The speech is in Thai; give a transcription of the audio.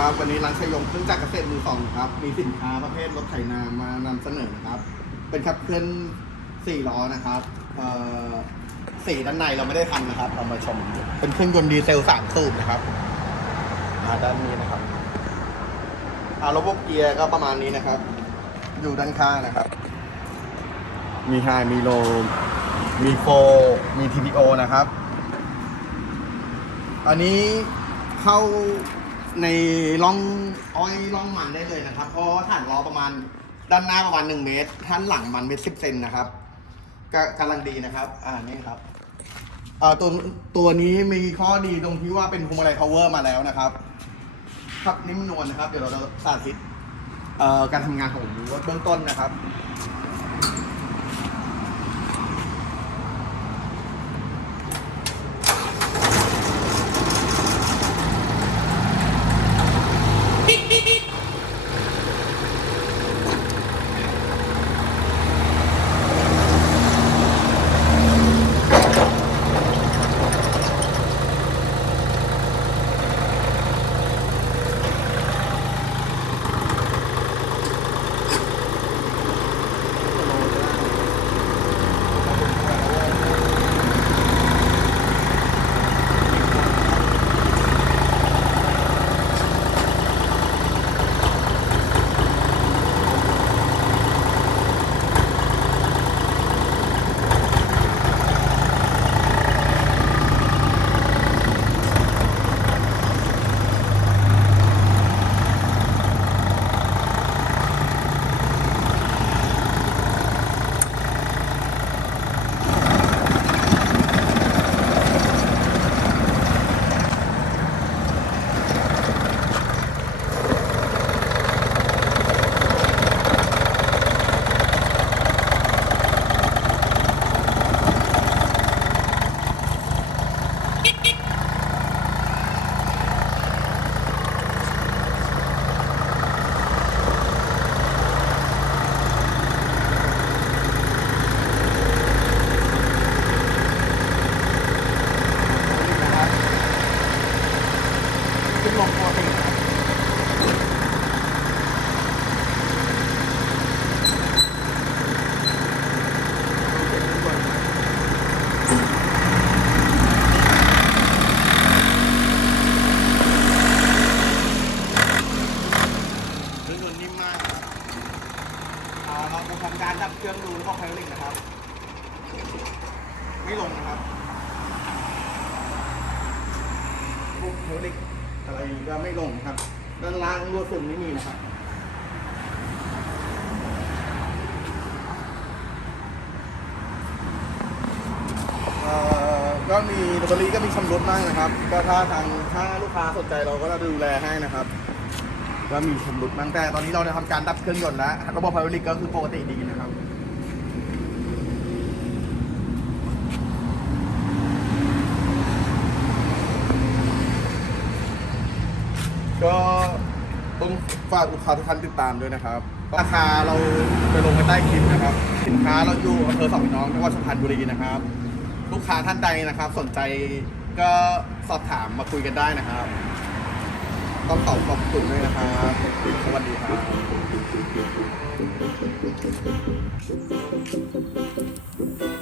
ร้านชัยยงเครื่องจักรเกษตรมือสองครับ มีสินค้าประเภทรถไถนามานำเสนอนะครับ เป็นขับเคลื่อนสี่ล้อนะครับเอ่อสีด้านในเราไม่ได้ทำนะครับ เรามาชม เป็นเครื่องยนต์ดีเซลสามสูบนะครับอ่าด้านนี้นะครับอ่าระบบเกียร์ก็ประมาณนี้นะครับ อยู่ด้านข้างนะครับ มีไฮมีโลมีโฟมี TPO นะครับ อันนี้เข้า ในร่องอ้อยร่องมันได้เลยนะครับ เพราะว่าฐานล้อประมาณด้านหน้าประมาณ 1 เมตรท่านหลังมันเมตรสิบเซนนะครับก็กำลังดีนะครับ อ่านี่ครับเอ่อตัวตัวนี้มีข้อดีตรงที่ว่าเป็นพวงมาลัย power มาแล้วนะครับ ครับนิ่มนวลนะครับ เดี๋ยวเราจะสาธิตเอ่อการทำงานของรถเบื้องต้นนะครับ เราการดับเครื่องดูแล้วก็ไฟลิ่งนะครับ ไม่ลงนะครับพวกเทคนิคอะไรก็ไม่ลงนะครับ ด้านล่างรั่วซึมไม่มีนะครับก็มีแบตเตอรี่ก็มีชำรุดบ้างนะครับ ก็ถ้าทางถ้าลูกค้าสนใจเราก็จะดูแลให้นะครับ ก็มีชำรุดบ้างแต่ตอนนี้เราได้ทำการดับเครื่องยนต์แล้วระบบไฟลิกก็คือปกติดีนะครับก็ต้องฝากลูกค้าทุกท่านติดตามด้วยนะครับ ราคาเราไปลงไปใต้คลิปนะครับ สินค้าเราอยู่อำเภอสองพี่น้องจังหวัดสุพรรณบุรีนะครับ ลูกค้าท่านใดนะครับ สนใจก็สอบถามมาคุยกันได้นะครับ ต้องขอขอบคุณด้วยนะครับ สวัสดีครับ